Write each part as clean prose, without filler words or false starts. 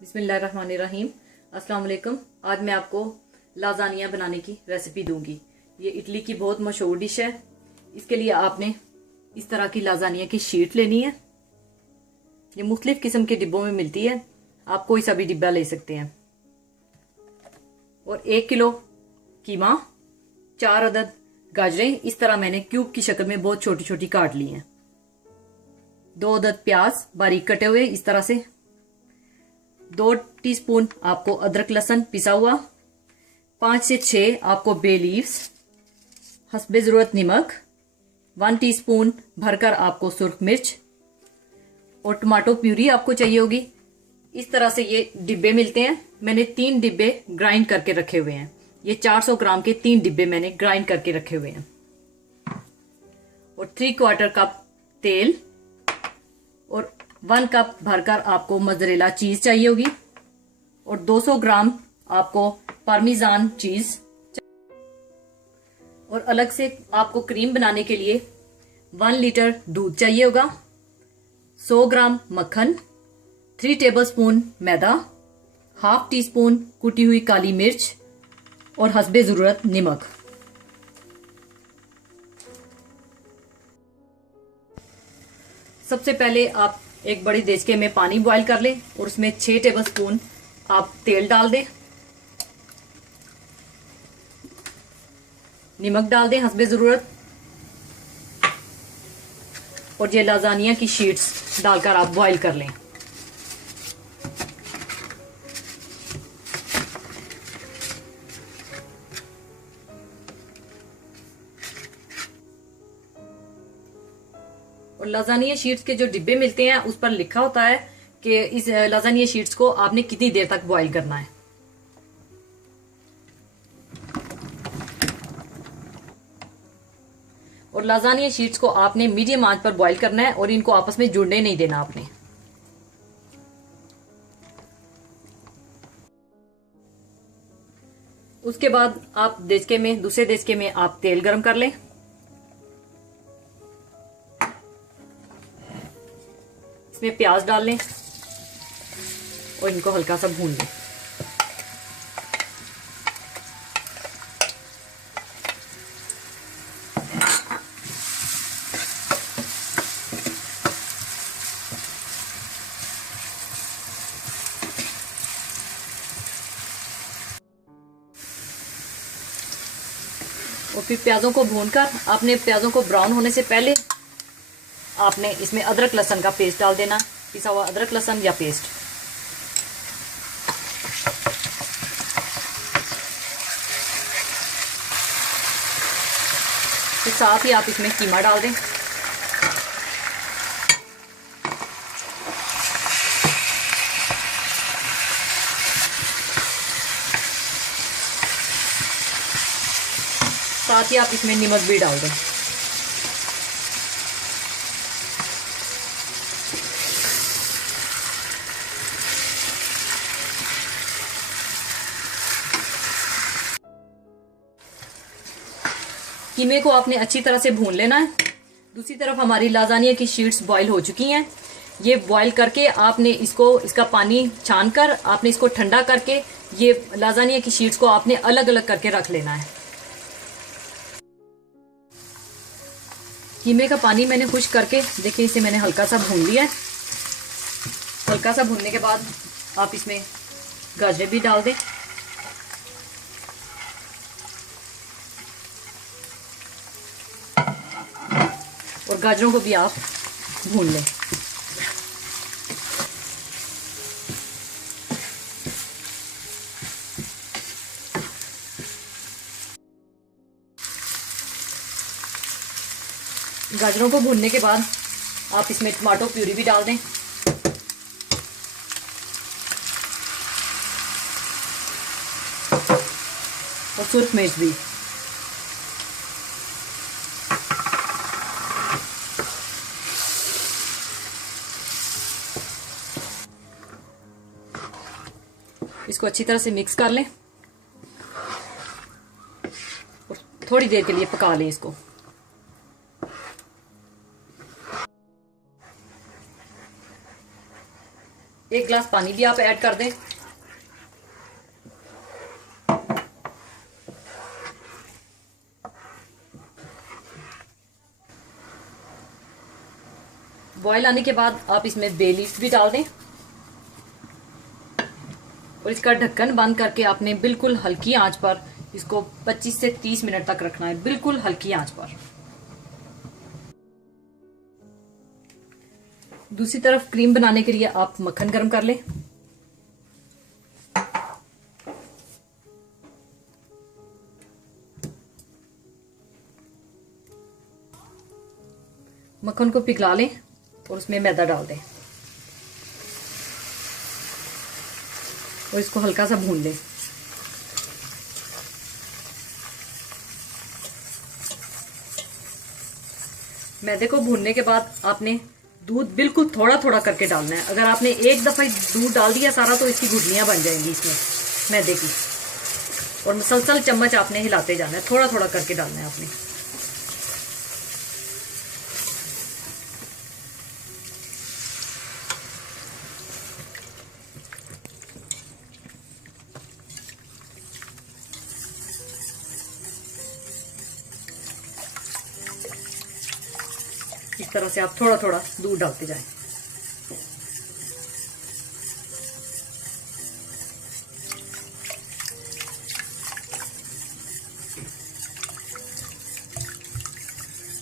बिस्मिल्लाहिर्रहमानिर्रहीम। अस्सलाम वालेकुम। आज मैं आपको लाजानिया बनाने की रेसिपी दूंगी। ये इटली की बहुत मशहूर डिश है। इसके लिए आपने इस तरह की लाजानिया की शीट लेनी है। ये मुख्तलिफ किस्म के डिब्बों में मिलती है, आप कोई सा भी डिब्बा ले सकते हैं। और 1 किलो कीमा, 4 अदद गाजरें इस तरह मैंने क्यूब की शक्ल में बहुत छोटी छोटी काट ली हैं। 2 अदद प्याज बारीक कटे हुए इस तरह से। 2 टीस्पून आपको अदरक लहसुन पिसा हुआ। 5 से 6 आपको बे लीव्स। हस्बे जरूरत नमक। 1 टीस्पून भरकर आपको सुर्ख मिर्च और टमाटो प्यूरी आपको चाहिए होगी। इस तरह से ये डिब्बे मिलते हैं। मैंने 3 डिब्बे ग्राइंड करके रखे हुए हैं। ये 400 ग्राम के 3 डिब्बे मैंने ग्राइंड करके रखे हुए हैं। और 3/4 कप तेल और 1 कप भरकर आपको मोज़रेला चीज चाहिए होगी। और 200 ग्राम आपको पार्मेजान चीज। और अलग से आपको क्रीम बनाने के लिए 1 लीटर दूध चाहिए होगा। 100 ग्राम मक्खन, 3 टेबलस्पून मैदा, ½ टीस्पून कुटी हुई काली मिर्च और हस्बे जरूरत नमक। सबसे पहले आप एक बड़ी देचके में पानी बॉईल कर लें और उसमें 6 टेबलस्पून आप तेल डाल दें। नमक डाल दें हस्बे जरूरत। और ये लाजानिया की शीट्स डालकर आप बॉईल कर लें। और लाजानिया शीट्स के जो डिब्बे मिलते हैं उस पर लिखा होता है कि इस लाजानिया शीट्स को आपने कितनी देर तक बॉईल करना है। और लाजानिया शीट्स को आपने मीडियम आंच पर बॉईल करना है और इनको आपस में जुड़ने नहीं देना आपने। उसके बाद आप दूसरे देचके में आप तेल गरम कर लें। इसमें प्याज डाल लें और इनको हल्का सा भून लें। और फिर प्याजों को भूनकर आपने प्याजों को ब्राउन होने से पहले आपने इसमें अदरक लहसुन का पेस्ट डाल देना, पिसा हुआ अदरक लहसुन या पेस्ट। फिर साथ ही आप इसमें कीमा डाल दें। साथ ही आप इसमें नमक भी डाल दें। कीमे को आपने अच्छी तरह से भून लेना है। दूसरी तरफ हमारी लाजानिया की शीट्स बॉईल हो चुकी हैं। ये बॉईल करके आपने इसका पानी छानकर आपने इसको ठंडा करके ये लाजानिया की शीट्स को आपने अलग अलग करके रख लेना है। कीमे का पानी मैंने खुश्क करके देखिए इसे मैंने हल्का सा भून लिया है। हल्का सा भूनने के बाद आप इसमें गाजर भी डाल दें। और गाजरों को भी आप भून लें। गाजरों को भूनने के बाद आप इसमें टमाटो प्यूरी भी डाल दें। और सुर्ख मिर्च भी। इसको अच्छी तरह से मिक्स कर लें और थोड़ी देर के लिए पका लें इसको। 1 गिलास पानी भी आप ऐड कर दें। बॉईल आने के बाद आप इसमें बे लीफ भी डाल दें और इसका ढक्कन बंद करके आपने बिल्कुल हल्की आंच पर इसको 25 से 30 मिनट तक रखना है, बिल्कुल हल्की आंच पर। दूसरी तरफ क्रीम बनाने के लिए आप मक्खन गर्म कर लें। मक्खन को पिघला लें और उसमें मैदा डाल दें और इसको हल्का सा भून लें। मैदे को भूनने के बाद आपने दूध बिल्कुल थोड़ा थोड़ा करके डालना है। अगर आपने एक दफा दूध डाल दिया सारा तो इसकी गुठलियां बन जाएंगी इसमें मैदे की। और मुसलसल चम्मच आपने हिलाते जाना है, थोड़ा थोड़ा करके डालना है आपने। इस तरह से आप थोड़ा थोड़ा दूध डालते जाएं।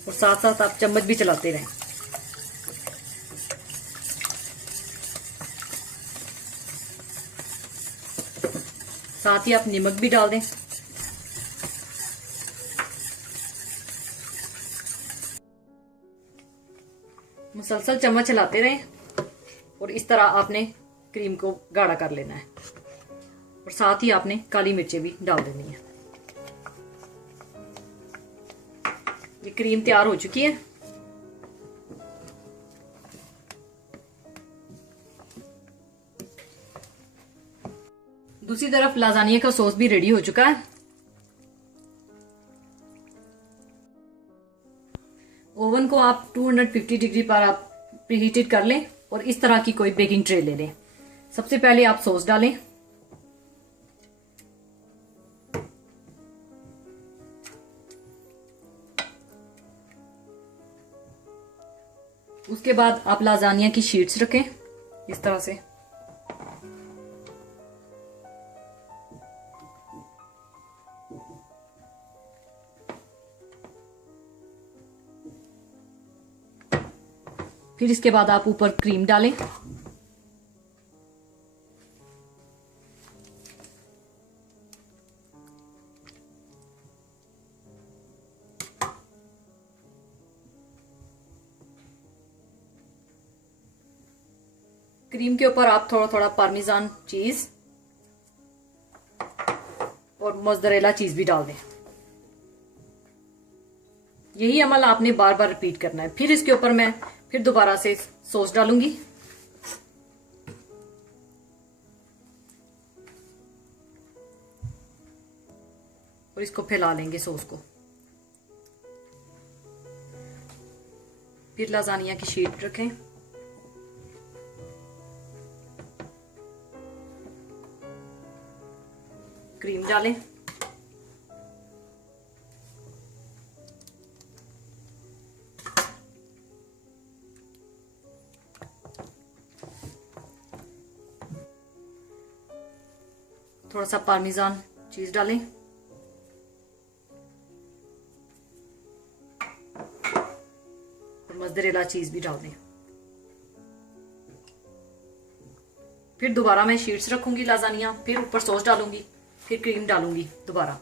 और साथ साथ आप चम्मच भी चलाते रहें। साथ ही आप नमक भी डाल दें। मुसलसल चम्मच चलाते रहें और इस तरह आपने क्रीम को गाढ़ा कर लेना है। और साथ ही आपने काली मिर्चें भी डाल देनी है। ये क्रीम तैयार हो चुकी है। दूसरी तरफ लाजानिया का सॉस भी रेडी हो चुका है। ओवन को आप 250 डिग्री पर आप प्रीहीटेड कर लें और इस तरह की कोई बेकिंग ट्रे ले लें। सबसे पहले आप सॉस डालें, उसके बाद आप लाजानिया की शीट्स रखें इस तरह से। फिर इसके बाद आप ऊपर क्रीम डालें। क्रीम के ऊपर आप थोड़ा थोड़ा पार्मेजान चीज और मोज़रेला चीज भी डाल दें। यही अमल आपने बार बार रिपीट करना है। फिर इसके ऊपर मैं फिर दोबारा से सॉस डालूंगी। और इसको फैला लेंगे सॉस को। फिर लाजानिया की शीट रखें, क्रीम डालें, थोड़ा सा पार्मेजान चीज डालें और मोज़रेला चीज भी डाल दें। फिर दोबारा मैं शीट्स रखूंगी लाजानिया, फिर ऊपर सॉस डालूंगी, फिर क्रीम डालूंगी दोबारा।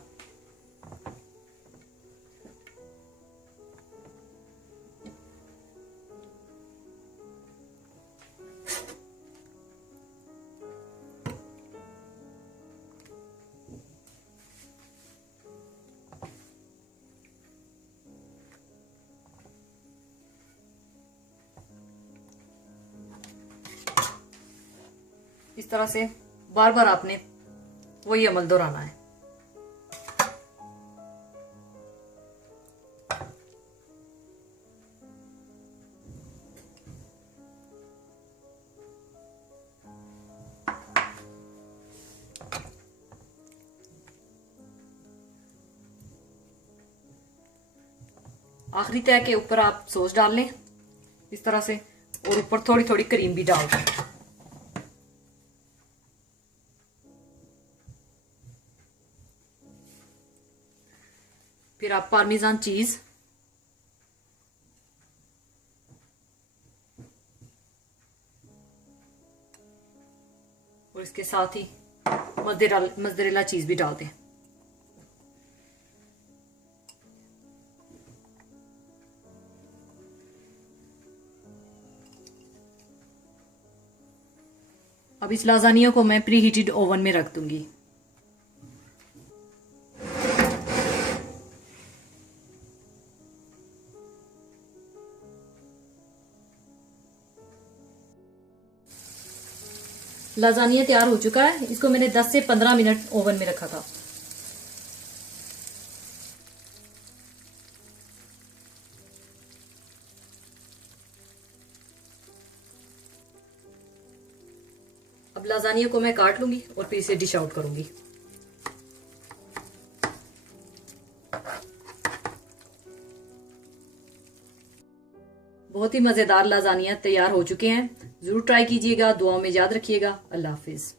इस तरह से बार बार आपने वही अमल दोहराना है। आखिरी तह के ऊपर आप सॉस डाल लें इस तरह से, और ऊपर थोड़ी थोड़ी क्रीम भी डाल दें। फिर आप पार्मेजान चीज और इसके साथ ही मोज़रेला चीज भी डाल दें। अब इस लाजानिया को मैं प्री हीटेड ओवन में रख दूंगी। लाजानिया तैयार हो चुका है। इसको मैंने 10 से 15 मिनट ओवन में रखा था। अब लाजानिया को मैं काट लूंगी और फिर इसे डिश आउट करूंगी। बहुत ही मजेदार लाजानिया तैयार हो चुके हैं। जरूर ट्राई कीजिएगा। दुआओं में याद रखिएगा। अल्लाह हाफिज।